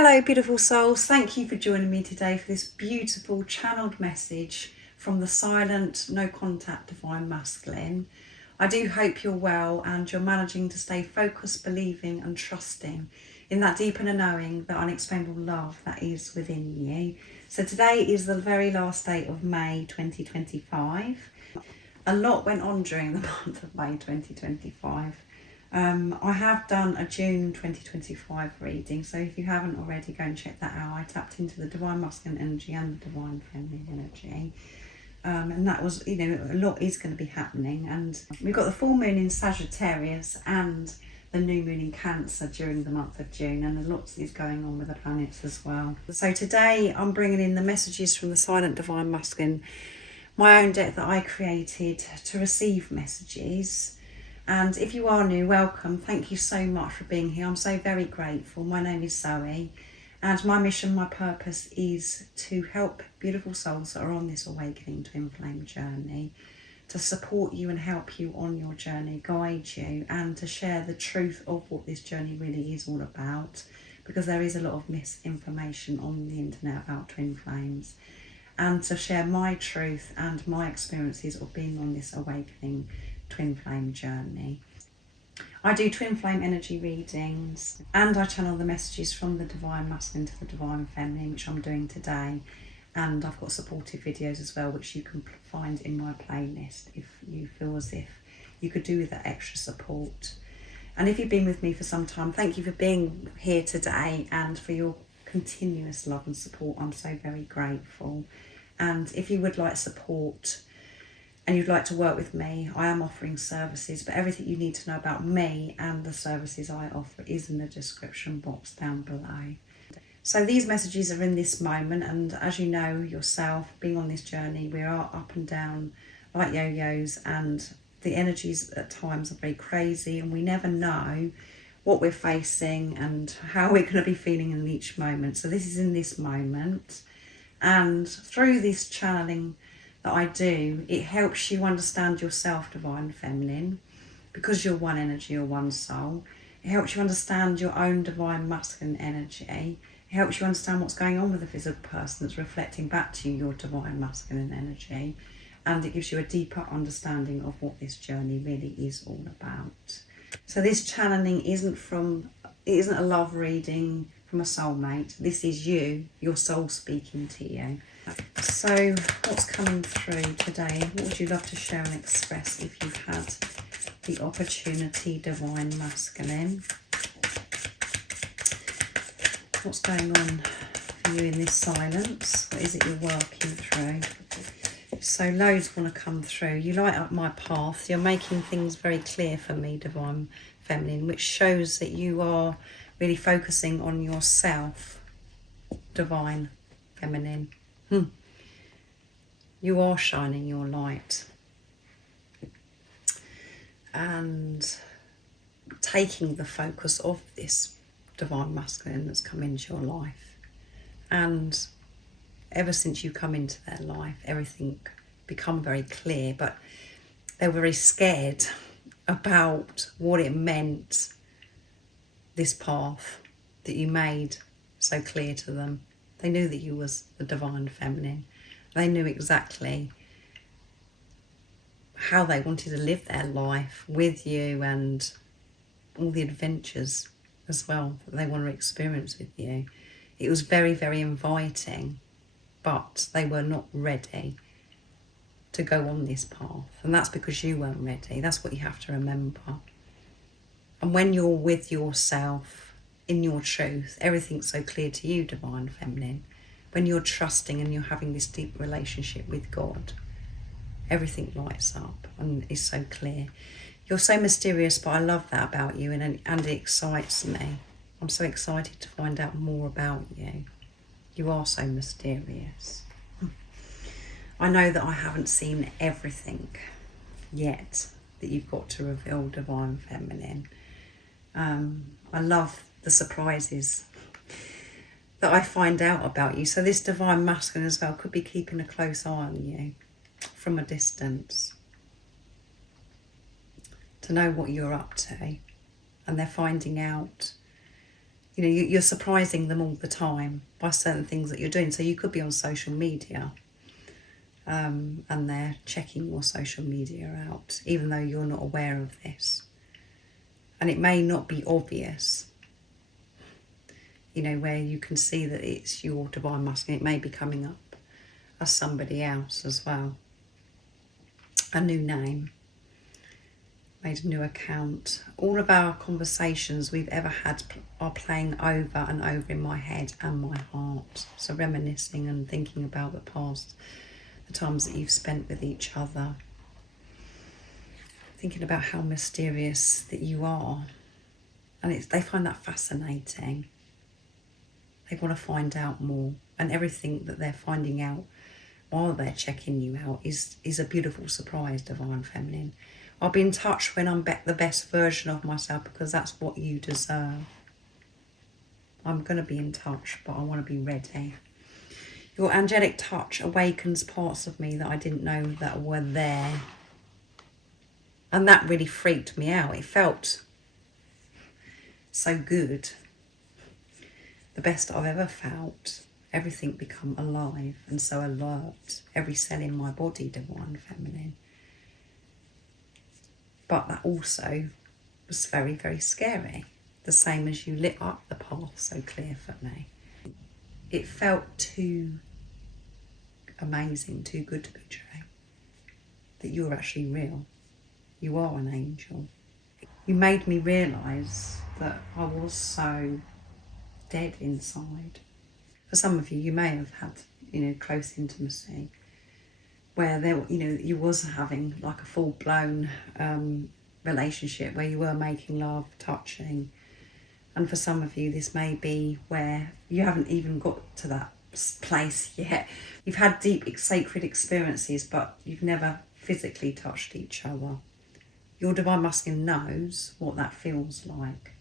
Hello beautiful souls, thank you for joining me today for this beautiful channeled message from the silent, no contact divine masculine. I do hope you're well and you're managing to stay focused, believing and trusting in that deep inner knowing, that unexplainable love that is within you. So today is the very last day of May 2025. A lot went on during the month of May 2025. I have done a June 2025 reading, so if you haven't already, go and check that out. I tapped into the divine masculine energy and the divine feminine energy, and that was, a lot is going to be happening. And we've got the full moon in Sagittarius and the new moon in Cancer during the month of June, and a lot is going on with the planets as well. So today I'm bringing in the messages from the silent divine masculine, my own deck that I created to receive messages. And if you are new, welcome. Thank you so much for being here. I'm so very grateful. My name is Zoe, and my mission, my purpose is to help beautiful souls that are on this awakening twin flame journey, to support you and help you on your journey, guide you, and to share the truth of what this journey really is all about, because there is a lot of misinformation on the internet about twin flames, and to share my truth and my experiences of being on this awakening twin flame journey. I do twin flame energy readings, and I channel the messages from the divine masculine to the divine feminine, which I'm doing today. And I've got supportive videos as well, which you can find in my playlist if you feel as if you could do with that extra support. And if you've been with me for some time, thank you for being here today and for your continuous love and support. I'm so very grateful. And if you would like support and you'd like to work with me, I am offering services, but everything you need to know about me and the services I offer is in the description box down below. So these messages are in this moment, and as you know yourself, being on this journey, we are up and down like yo-yos, and the energies at times are very crazy, and we never know what we're facing and how we're going to be feeling in each moment. So this is in this moment, and through this channeling that I do, it helps you understand yourself, divine feminine, because you're one energy or one soul. It helps you understand your own divine masculine energy. It helps you understand what's going on with the physical person that's reflecting back to you, your divine masculine energy, and it gives you a deeper understanding of what this journey really is all about. So this channeling isn't a love reading from a soulmate. This is you, your soul speaking to you. So what's coming through today? What would you love to share and express if you've had the opportunity, divine masculine? What's going on for you in this silence? What is it you're working through? So loads want to come through. You light up my path. You're making things very clear for me, divine feminine, which shows that you are really focusing on yourself, divine feminine. You are shining your light and taking the focus of this divine masculine that's come into your life. And ever since you come into their life, everything become very clear, but they were very scared about what it meant, this path that you made so clear to them. They knew that you was the divine feminine. They knew exactly how they wanted to live their life with you and all the adventures as well that they want to experience with you. It was very, very inviting, but they were not ready to go on this path. And that's because you weren't ready. That's what you have to remember. And when you're with yourself, in your truth, everything's so clear to you, divine feminine. When you're trusting and you're having this deep relationship with God, everything lights up and is so clear. You're so mysterious, but I love that about you, and it excites me. I'm so excited to find out more about you. You are so mysterious. I know that I haven't seen everything yet that you've got to reveal, divine feminine. I love the surprises that I find out about you. So this divine masculine as well could be keeping a close eye on you from a distance, to know what you're up to, and they're finding out You know, you're surprising them all the time by certain things that you're doing. So you could be on social media and they're checking your social media out, even though you're not aware of this. And it may not be obvious, you know, where you can see that it's your divine masculine. It may be coming up as somebody else as well. A new name, made a new account. All of our conversations we've ever had are playing over and over in my head and my heart. So reminiscing and thinking about the past, the times that you've spent with each other. Thinking about how mysterious that you are. And they find that fascinating. They want to find out more. And everything that they're finding out while they're checking you out is a beautiful surprise, Divine Feminine. I'll be in touch when I'm the best version of myself, because that's what you deserve. I'm going to be in touch, but I want to be ready. Your angelic touch awakens parts of me that I didn't know that were there. And that really freaked me out. It felt so good. The best I've ever felt. Everything become alive and so alert. Every cell in my body, Divine Feminine. But that also was very, very scary. The same as you lit up the path so clear for me. It felt too amazing, too good to be true. That you're actually real. You are an angel. You made me realise that I was so dead inside. For some of you, you may have had, you know, close intimacy where there, you know, you was having like a full-blown relationship where you were making love, touching. And for some of you, this may be where you haven't even got to that place yet. You've had deep, sacred experiences, but you've never physically touched each other. Your Divine Masculine knows what that feels like.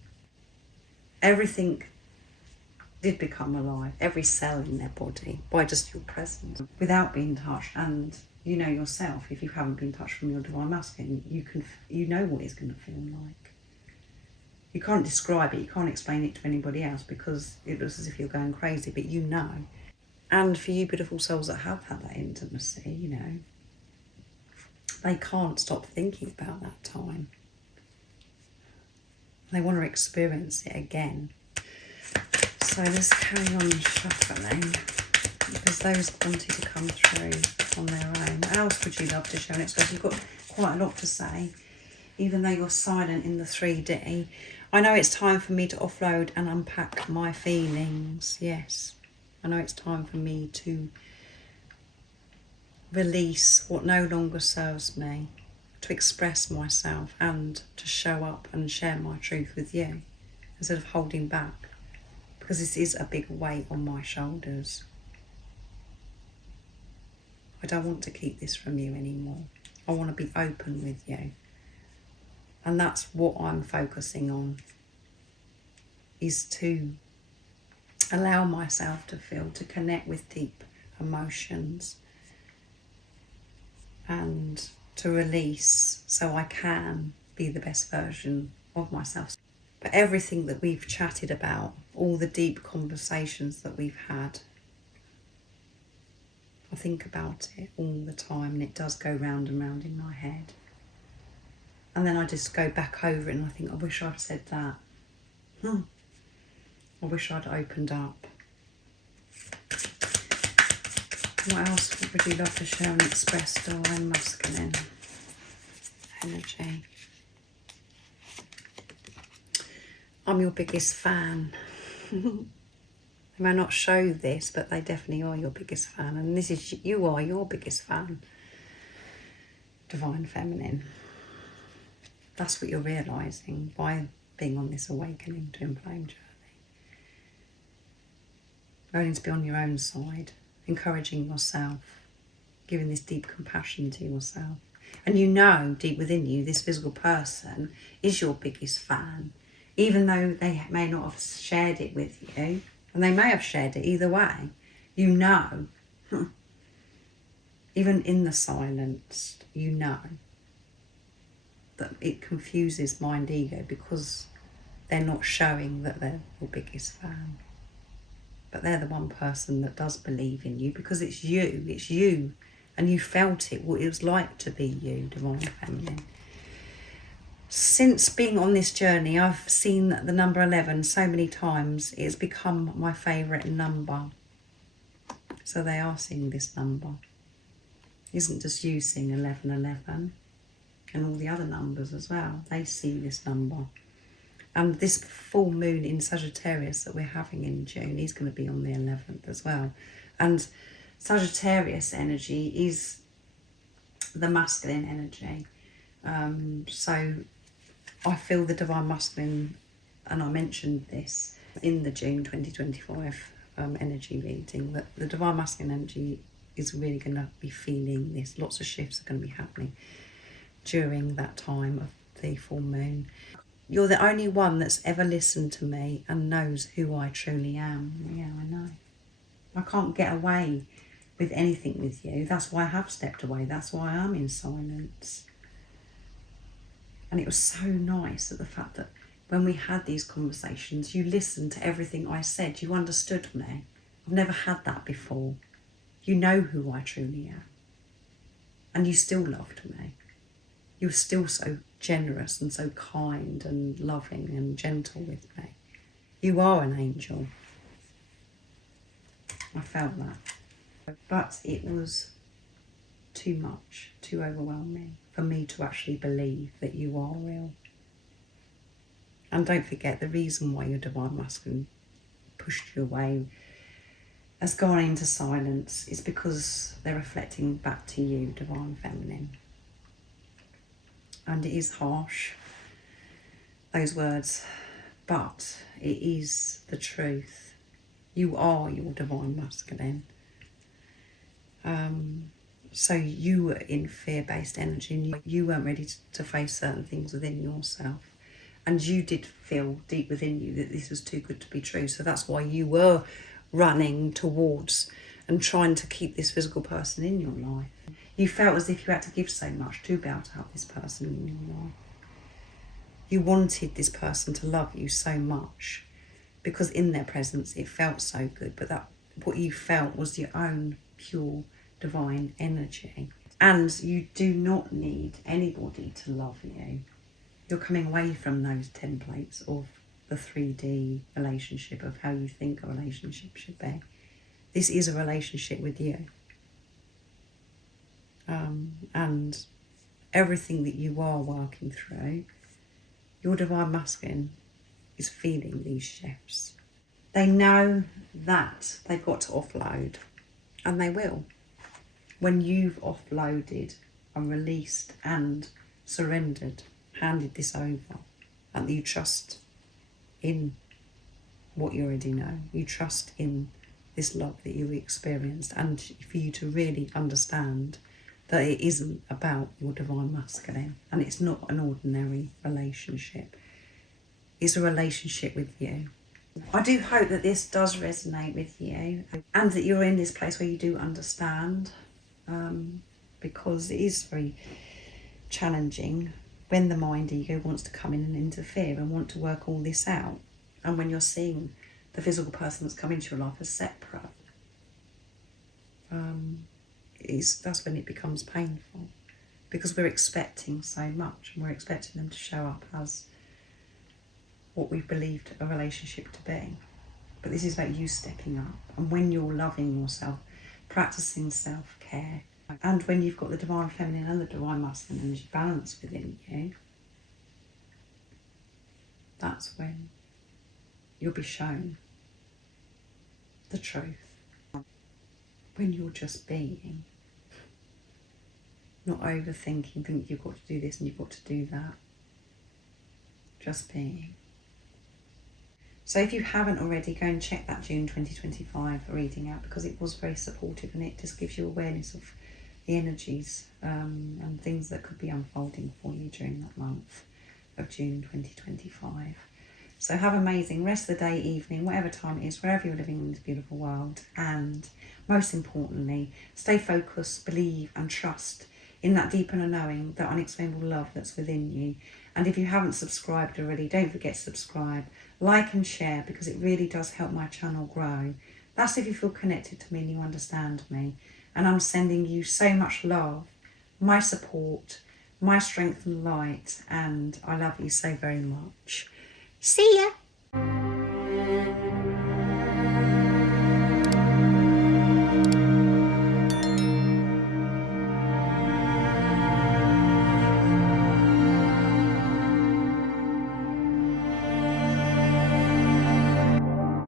Everything did become alive, every cell in their body, by just your presence, without being touched. And you know yourself, if you haven't been touched from your Divine Masculine, you know what it's going to feel like. You can't describe it, you can't explain it to anybody else, because it looks as if you're going crazy, but you know. And for you beautiful souls that have had that intimacy, you know, they can't stop thinking about that time. They want to experience it again. So let's carry on shuffling, because those wanted to come through on their own. What else would you love to share next week? You've got quite a lot to say, even though you're silent in the 3D. I know it's time for me to offload and unpack my feelings. Yes, I know it's time for me to release what no longer serves me, to express myself and to show up and share my truth with you instead of holding back. Because this is a big weight on my shoulders. I don't want to keep this from you anymore. I want to be open with you. And that's what I'm focusing on, is to allow myself to feel, to connect with deep emotions and to release so I can be the best version of myself. But everything that we've chatted about, all the deep conversations that we've had, I think about it all the time, and it does go round and round in my head. And then I just go back over it and I think, I wish I'd said that. I wish I'd opened up. What else would you love to share and express, Divine Masculine energy? I'm your biggest fan. They may not show this, but they definitely are your biggest fan. And you are your biggest fan, Divine Feminine. That's what you're realising by being on this awakening twin flame journey. Learning to be on your own side, encouraging yourself, giving this deep compassion to yourself. And you know deep within you, this physical person is your biggest fan. Even though they may not have shared it with you, and they may have shared it either way, you know, even in the silence, you know that it confuses mind ego, because they're not showing that they're your biggest fan. But they're the one person that does believe in you, because it's you, and you felt it, what it was like to be you, Divine Feminine. Since being on this journey, I've seen the number 11 so many times. It's become my favourite number. So they are seeing this number. It isn't just you seeing 1111, and all the other numbers as well. They see this number. And this full moon in Sagittarius that we're having in June is going to be on the 11th as well. And Sagittarius energy is the masculine energy. So I feel the Divine Masculine, and I mentioned this in the June 2025 energy reading, that the Divine Masculine energy is really going to be feeling this. Lots of shifts are going to be happening during that time of the full moon. You're the only one that's ever listened to me and knows who I truly am. Yeah, I know. I can't get away with anything with you. That's why I have stepped away. That's why I'm in silence. And it was so nice that the fact that when we had these conversations, you listened to everything I said. You understood me. I've never had that before. You know who I truly am. And you still loved me. You were still so generous and so kind and loving and gentle with me. You are an angel. I felt that. But it was too much, too overwhelming for me to actually believe that you are real. And don't forget, the reason why your Divine Masculine pushed you away, has gone into silence, is because they're reflecting back to you, Divine Feminine. And it is harsh, those words, but it is the truth. You are your Divine Masculine. So you were in fear-based energy, and you weren't ready to face certain things within yourself. And you did feel deep within you that this was too good to be true. So that's why you were running towards and trying to keep this physical person in your life. You felt as if you had to give so much to be able to have this person in your life. You wanted this person to love you so much because in their presence it felt so good, but that what you felt was your own pure divine energy. And you do not need anybody to love you. You're coming away from those templates of the 3D relationship, of how you think a relationship should be. This is a relationship with you. And everything that you are working through, your Divine Masculine is feeling these shifts. They know that they've got to offload, and they will. When you've offloaded and released and surrendered, handed this over, and you trust in what you already know, you trust in this love that you experienced, and for you to really understand that it isn't about your Divine Masculine, and it's not an ordinary relationship. It's a relationship with you. I do hope that this does resonate with you, and that you're in this place where you do understand, because it is very challenging when the mind ego wants to come in and interfere and want to work all this out, and when you're seeing the physical person that's come into your life as separate. That's when it becomes painful, because we're expecting so much, and we're expecting them to show up as what we've believed a relationship to be. But this is about you stepping up, and when you're loving yourself, practicing self-care, and when you've got the Divine Feminine and the Divine Masculine energy balance within you, that's when you'll be shown the truth. When you're just being, not overthinking, think you've got to do this and you've got to do that. Just being. So if you haven't already, go and check that June 2025 reading out, because it was very supportive, and it just gives you awareness of the energies and things that could be unfolding for you during that month of June 2025. So have an amazing rest of the day, evening, whatever time it is, wherever you're living in this beautiful world. And most importantly, stay focused, believe and trust in that deep inner knowing, that unexplainable love that's within you. And if you haven't subscribed already, don't forget to subscribe, like and share, because it really does help my channel grow. That's if you feel connected to me and you understand me. And I'm sending you so much love, my support, my strength and light, and I love you so very much. See ya!